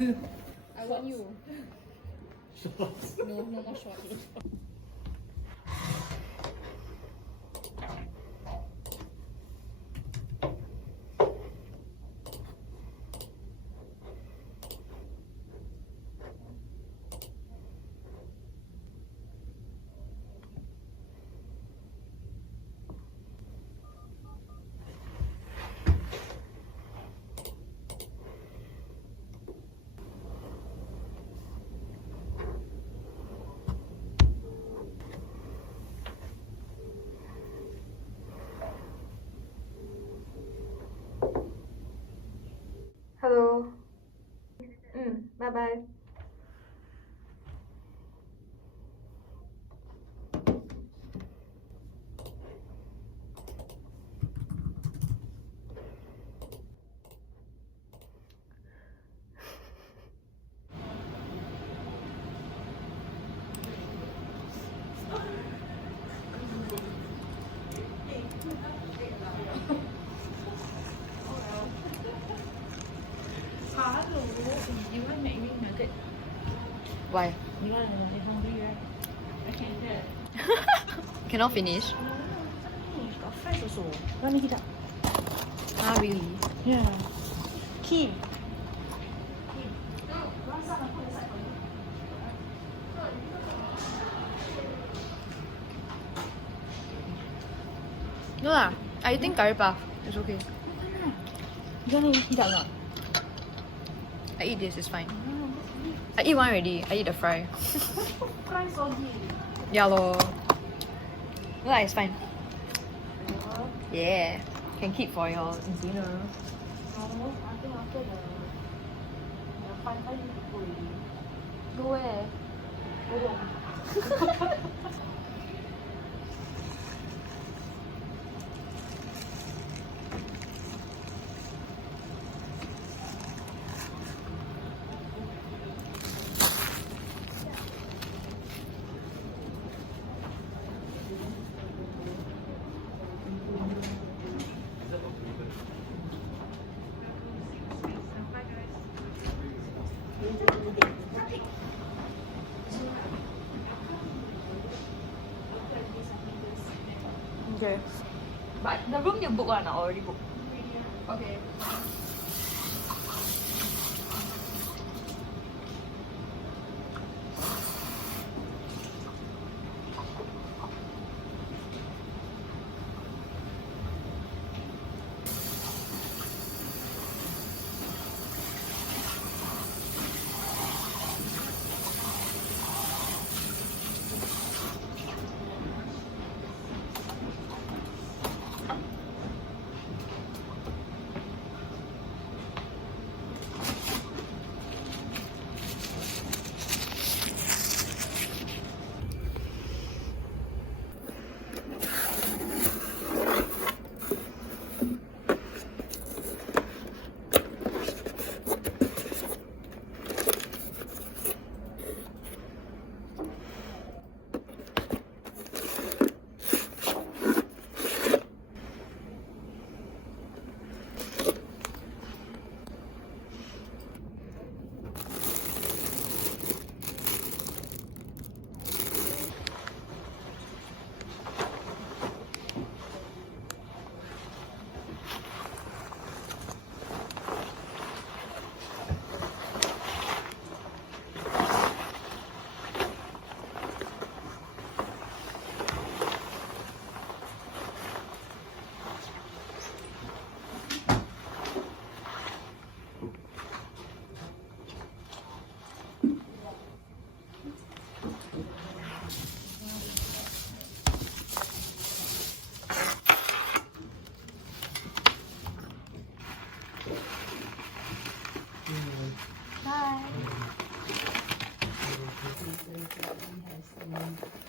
I want you. No more short. Hello. Bye bye. Hello. You want Mcwing nugget? Why? You want hungry, right? I can get. Cannot finish. Got fresh also. Let me heat up. Ah, really? Yeah. Key. No lah. I think curry puff. It's okay. You want to heat up or not? I eat this, it's fine. I eat one already. I eat the fry. Fry soggy. Yeah lor. No lah, it's fine. Yeah. Can keep for your dinner. I think after the fun time you go already. Go where? Go home. Okay. But the room you book one, I already booked. Okay. Bye.